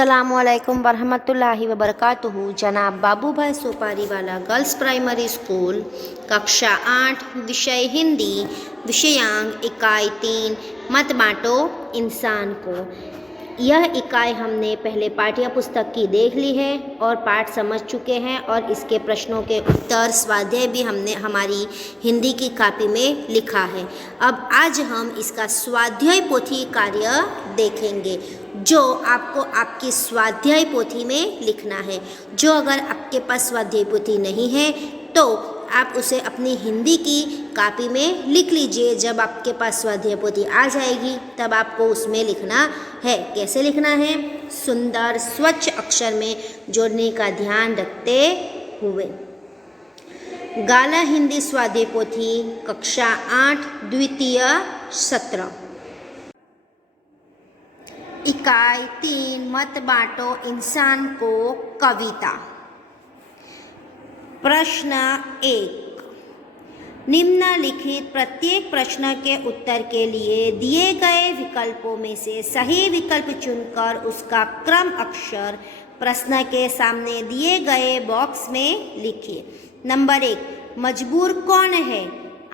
अस्सलामुअलैकुम वरहमतुल्लाहि वबरकातुहू। जनाब बाबूभाई सोपारीवाला गर्ल्स प्राइमरी स्कूल, कक्षा 8, विषय हिंदी, विषयांक इकाई 3, मत बांटो इंसान को। यह इकाई हमने पहले पाठ्य पुस्तक की देख ली है और पाठ समझ चुके हैं और इसके प्रश्नों के उत्तर स्वाध्याय भी हमने हमारी हिंदी की कॉपी में लिखा है। अब आज हम इसका स्वाध्याय पोथी कार्य देखेंगे जो आपको आपकी स्वाध्याय पोथी में लिखना है। जो अगर आपके पास स्वाध्याय पोथी नहीं है तो आप उसे अपनी हिंदी की कॉपी में लिख लीजिए। जब आपके पास स्वाध्याय पोथी आ जाएगी तब आपको उसमें लिखना है। कैसे लिखना है? सुंदर स्वच्छ अक्षर में जोड़ने का ध्यान रखते हुए। गाला हिंदी स्वाध्याय पोथी, कक्षा 8, द्वितीय सत्र, इकाई 3, मत बांटो इंसान को, कविता। प्रश्न 1, निम्नलिखित प्रत्येक प्रश्न के उत्तर के लिए दिए गए विकल्पों में से सही विकल्प चुनकर उसका क्रम अक्षर प्रश्न के सामने दिए गए बॉक्स में लिखिए। नंबर 1, मजबूर कौन है?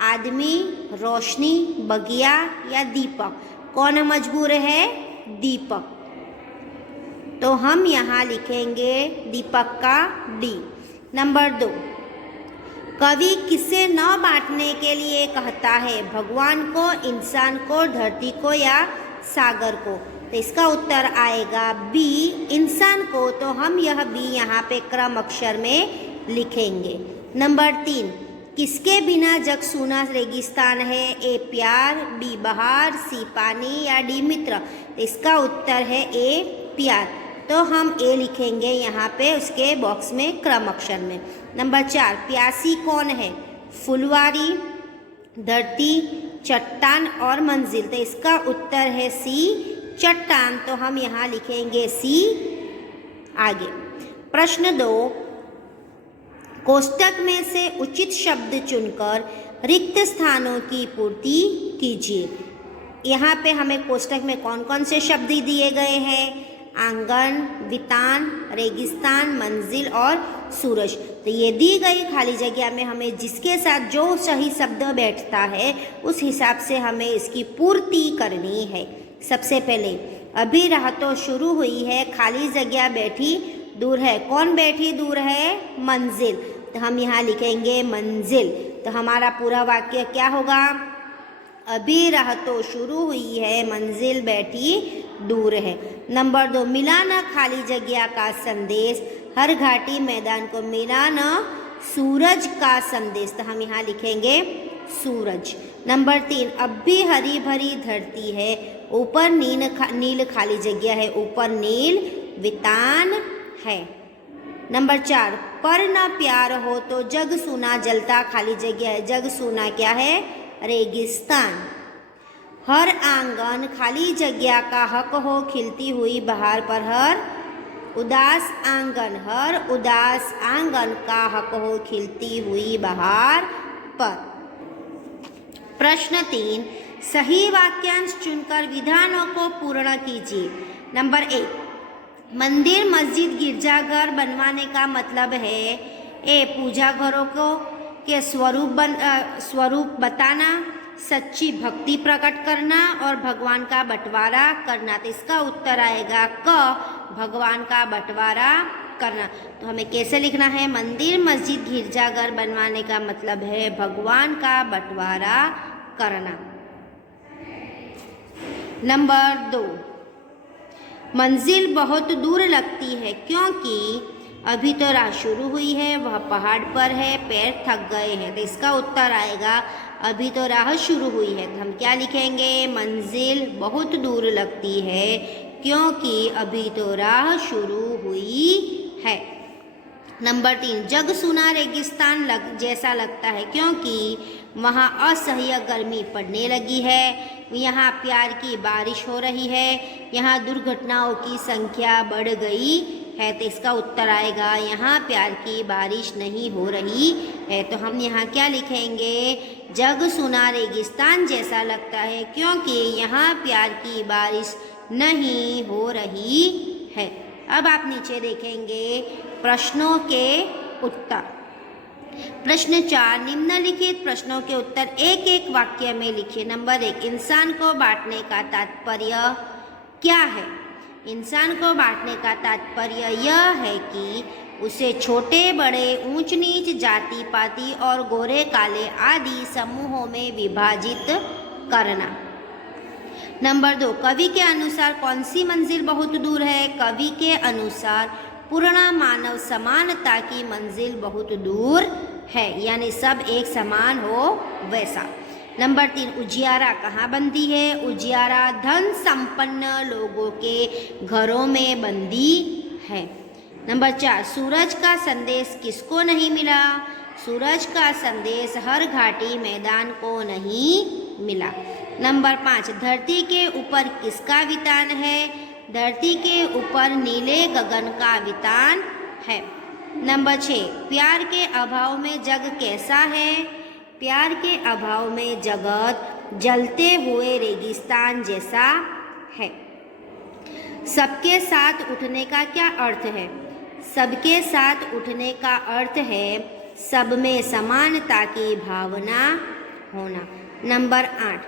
आदमी, रोशनी, बगिया या दीपक? कौन मजबूर है? दीपक। तो हम यहाँ लिखेंगे दीपक का डी। नंबर 2, कवि किसे न बांटने के लिए कहता है? भगवान को, इंसान को, धरती को या सागर को? तो इसका उत्तर आएगा बी, इंसान को। तो हम यह बी यहाँ पे क्रम अक्षर में लिखेंगे। नंबर 3, किसके बिना जग सूना रेगिस्तान है? ए प्यार, बी बहार, सी पानी या डी मित्र? तो इसका उत्तर है ए प्यार। तो हम ए लिखेंगे यहाँ पे उसके बॉक्स में क्रम अक्षर में। नंबर 4, प्यासी कौन है? फुलवारी, धरती, चट्टान और मंजिल? तो इसका उत्तर है सी, चट्टान। तो हम यहाँ लिखेंगे सी आगे। प्रश्न 2, कोष्टक में से उचित शब्द चुनकर रिक्त स्थानों की पूर्ति कीजिए। यहाँ पे हमें कोष्टक में कौन कौन से शब्द दिए गए हैं? आंगन, वितान, रेगिस्तान, मंजिल और सूरज। तो ये दी गई खाली जगह में हमें जिसके साथ जो सही शब्द बैठता है उस हिसाब से हमें इसकी पूर्ति करनी है। सबसे पहले अभी राह तो शुरू हुई है, खाली जगह बैठी दूर है। कौन बैठी दूर है? मंजिल। तो हम यहाँ लिखेंगे मंजिल। तो हमारा पूरा वाक्य क्या होगा? अभी राह तो शुरू हुई है, मंजिल बैठी दूर है। नंबर 2, मिला न खाली जगह का संदेश, हर घाटी मैदान को मिला न सूरज का संदेश। तो हम यहाँ लिखेंगे सूरज। नंबर 3, अब भी हरी भरी धरती है, ऊपर नील खाली जगह है, ऊपर नील वितान है। नंबर 4, पर न प्यार हो तो जग सूना जलता खाली जगह है, जग सूना क्या है? रेगिस्तान। हर आंगन खाली जगह का हक हो, खिलती हुई बहार पर हर उदास आंगन, हर उदास आंगन का हक हो, खिलती हुई बहार पर। प्रश्न 3, सही वाक्यांश चुनकर विधानों को पूर्ण कीजिए। नंबर 1, मंदिर, मस्जिद, गिरजाघर बनवाने का मतलब है ए पूजा घरों को के स्वरूप बताना, सच्ची भक्ति प्रकट करना और भगवान का बंटवारा करना। तो इसका उत्तर आएगा क, भगवान का बंटवारा करना। तो हमें कैसे लिखना है? मंदिर, मस्जिद, गिरजाघर बनवाने का मतलब है भगवान का बंटवारा करना। नंबर 2, मंजिल बहुत दूर लगती है क्योंकि अभी तो राह शुरू हुई है, वह पहाड़ पर है, पैर थक गए हैं। तो इसका उत्तर आएगा अभी तो राह शुरू हुई है। तो हम क्या लिखेंगे? मंजिल बहुत दूर लगती है क्योंकि अभी तो राह शुरू हुई है। नंबर 3, जग सूना रेगिस्तान जैसा लगता है क्योंकि वहाँ असह्य गर्मी पड़ने लगी है, यहाँ प्यार की बारिश हो रही है, यहाँ दुर्घटनाओं की संख्या बढ़ गई है। तो इसका उत्तर आएगा यहाँ प्यार की बारिश नहीं हो रही है। तो हम यहाँ क्या लिखेंगे? जग सूना रेगिस्तान जैसा लगता है क्योंकि यहाँ प्यार की बारिश नहीं हो रही है। अब आप नीचे देखेंगे प्रश्नों के उत्तर। प्रश्न 4, निम्नलिखित प्रश्नों के उत्तर एक एक वाक्य में लिखिए। नंबर 1, इंसान को बांटने का तात्पर्य क्या है? इंसान को बांटने का तात्पर्य यह है कि उसे छोटे बड़े, ऊंच नीच, जाति पाति और गोरे काले आदि समूहों में विभाजित करना। नंबर 2, कवि के अनुसार कौन सी मंजिल बहुत दूर है? कवि के अनुसार पूर्ण मानव समानता की मंजिल बहुत दूर है, यानी सब एक समान हो वैसा। नंबर 3, उजियारा कहाँ बंदी है? उजियारा धन संपन्न लोगों के घरों में बंदी है। नंबर 4, सूरज का संदेश किसको नहीं मिला? सूरज का संदेश हर घाटी मैदान को नहीं मिला। नंबर 5, धरती के ऊपर किसका वितान है? धरती के ऊपर नीले गगन का वितान है। नंबर 6, प्यार के अभाव में जग कैसा है? प्यार के अभाव में जगत जलते हुए रेगिस्तान जैसा है। सबके साथ उठने का क्या अर्थ है? सबके साथ उठने का अर्थ है सब में समानता की भावना होना। नंबर 8,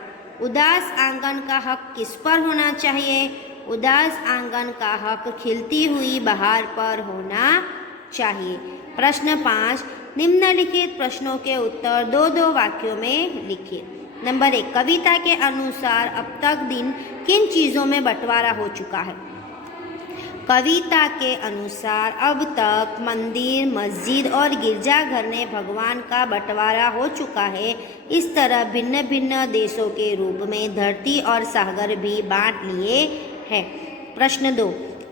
उदास आंगन का हक किस पर होना चाहिए? उदास आंगन का हक खिलती हुई बहार पर होना चाहिए। प्रश्न 5, निम्नलिखित प्रश्नों के उत्तर 2-2 वाक्यों में लिखिए। नंबर 1, कविता के अनुसार अब तक दिन किन चीज़ों में बंटवारा हो चुका है? कविता के अनुसार अब तक मंदिर, मस्जिद और गिरजाघर में भगवान का बंटवारा हो चुका है। इस तरह भिन्न भिन्न देशों के रूप में धरती और सागर भी बांट लिए हैं। प्रश्न 2,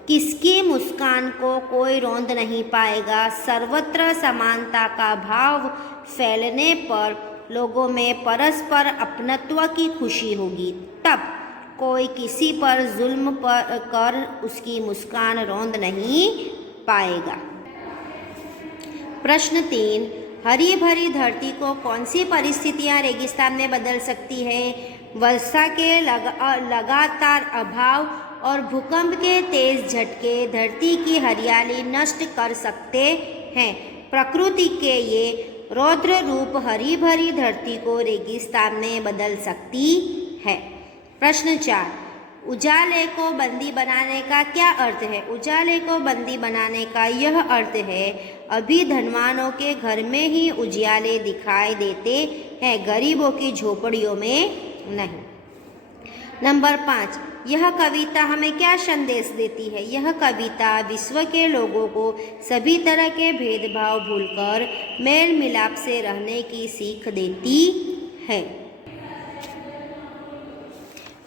किसकी मुस्कान को कोई रौंद नहीं पाएगा? सर्वत्र समानता का भाव फैलने पर लोगों में परस्पर अपनत्व की खुशी होगी, तब कोई किसी पर जुल्म कर उसकी मुस्कान रौंद नहीं पाएगा। प्रश्न 3, हरी भरी धरती को कौन सी परिस्थितियां रेगिस्तान में बदल सकती है? वर्षा के लगातार अभाव और भूकंप के तेज झटके धरती की हरियाली नष्ट कर सकते हैं। प्रकृति के ये रौद्र रूप हरी भरी धरती को रेगिस्तान में बदल सकती है। प्रश्न 4, उजाले को बंदी बनाने का क्या अर्थ है? उजाले को बंदी बनाने का यह अर्थ है अभी धनवानों के घर में ही उजियाले दिखाई देते हैं, गरीबों की झोपड़ियों में नहीं। नंबर 5, यह कविता हमें क्या संदेश देती है? यह कविता विश्व के लोगों को सभी तरह के भेदभाव भूलकर मेल मिलाप से रहने की सीख देती है।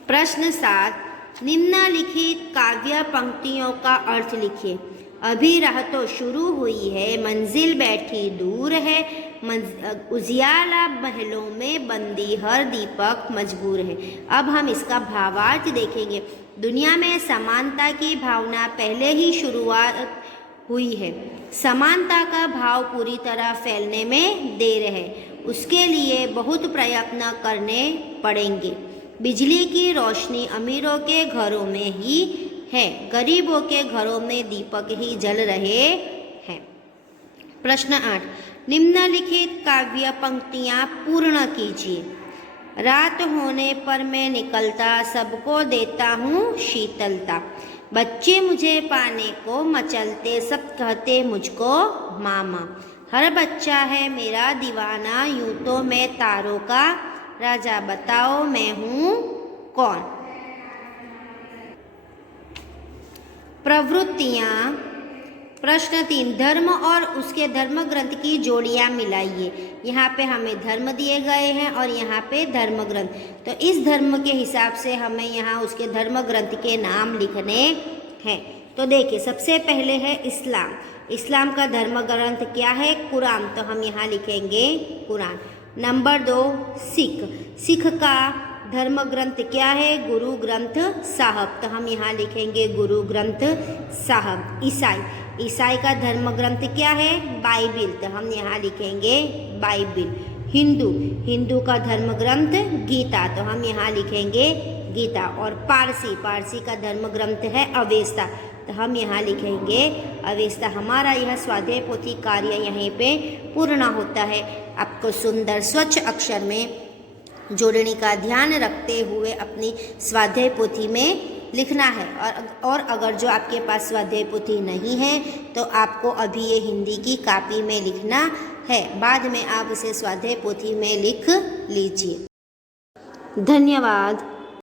प्रश्न 7, निम्नलिखित काव्य पंक्तियों का अर्थ लिखिए। अभी राह तो शुरू हुई है, मंजिल बैठी दूर है, उजियाला महलों में बंदी हर दीपक मजबूर है। अब हम इसका भावार्थ देखेंगे। दुनिया में समानता की भावना पहले ही शुरुआत हुई है। समानता का भाव पूरी तरह फैलने में देर है, उसके लिए बहुत प्रयत्न करने पड़ेंगे। बिजली की रोशनी अमीरों के घरों में ही है, गरीबों के घरों में दीपक ही जल रहे हैं। प्रश्न 8, निम्नलिखित काव्य पंक्तियाँ पूर्ण कीजिए। रात होने पर मैं निकलता, सबको देता हूँ शीतलता, बच्चे मुझे पाने को मचलते, सब कहते मुझको मामा, हर बच्चा है मेरा दीवाना, यूँ तो मैं तारों का राजा, बताओ मैं हूँ कौन। प्रवृत्तियाँ। प्रश्न 3, धर्म और उसके धर्म ग्रंथ की जोड़ियाँ मिलाइए। यहाँ पे हमें धर्म दिए गए हैं और यहाँ पे धर्म ग्रंथ, तो इस धर्म के हिसाब से हमें यहाँ उसके धर्म ग्रंथ के नाम लिखने हैं। तो देखिए, सबसे पहले है इस्लाम। इस्लाम का धर्म ग्रंथ क्या है? कुरान, तो हम यहाँ लिखेंगे कुरान। नंबर 2, सिख। सिख का धर्म ग्रंथ क्या है? गुरु ग्रंथ साहब, तो हम यहाँ लिखेंगे गुरु ग्रंथ साहब। ईसाई। ईसाई का धर्म ग्रंथ क्या है? बाइबिल, तो हम यहाँ लिखेंगे बाइबिल। हिंदू। हिंदू का धर्म ग्रंथ गीता, तो हम यहाँ लिखेंगे गीता। और पारसी। पारसी का धर्म ग्रंथ है अवेस्ता, तो हम यहाँ लिखेंगे अवस्था। हमारा यह स्वाध्याय पोथी कार्य यहीं पे पूर्ण होता है। आपको सुंदर स्वच्छ अक्षर में जोड़ने का ध्यान रखते हुए अपनी स्वाध्याय पोथी में लिखना है। और अगर जो आपके पास स्वाध्याय पोथी नहीं है तो आपको अभी ये हिंदी की कॉपी में लिखना है, बाद में आप उसे स्वाध्याय पोथी में लिख लीजिए। धन्यवाद।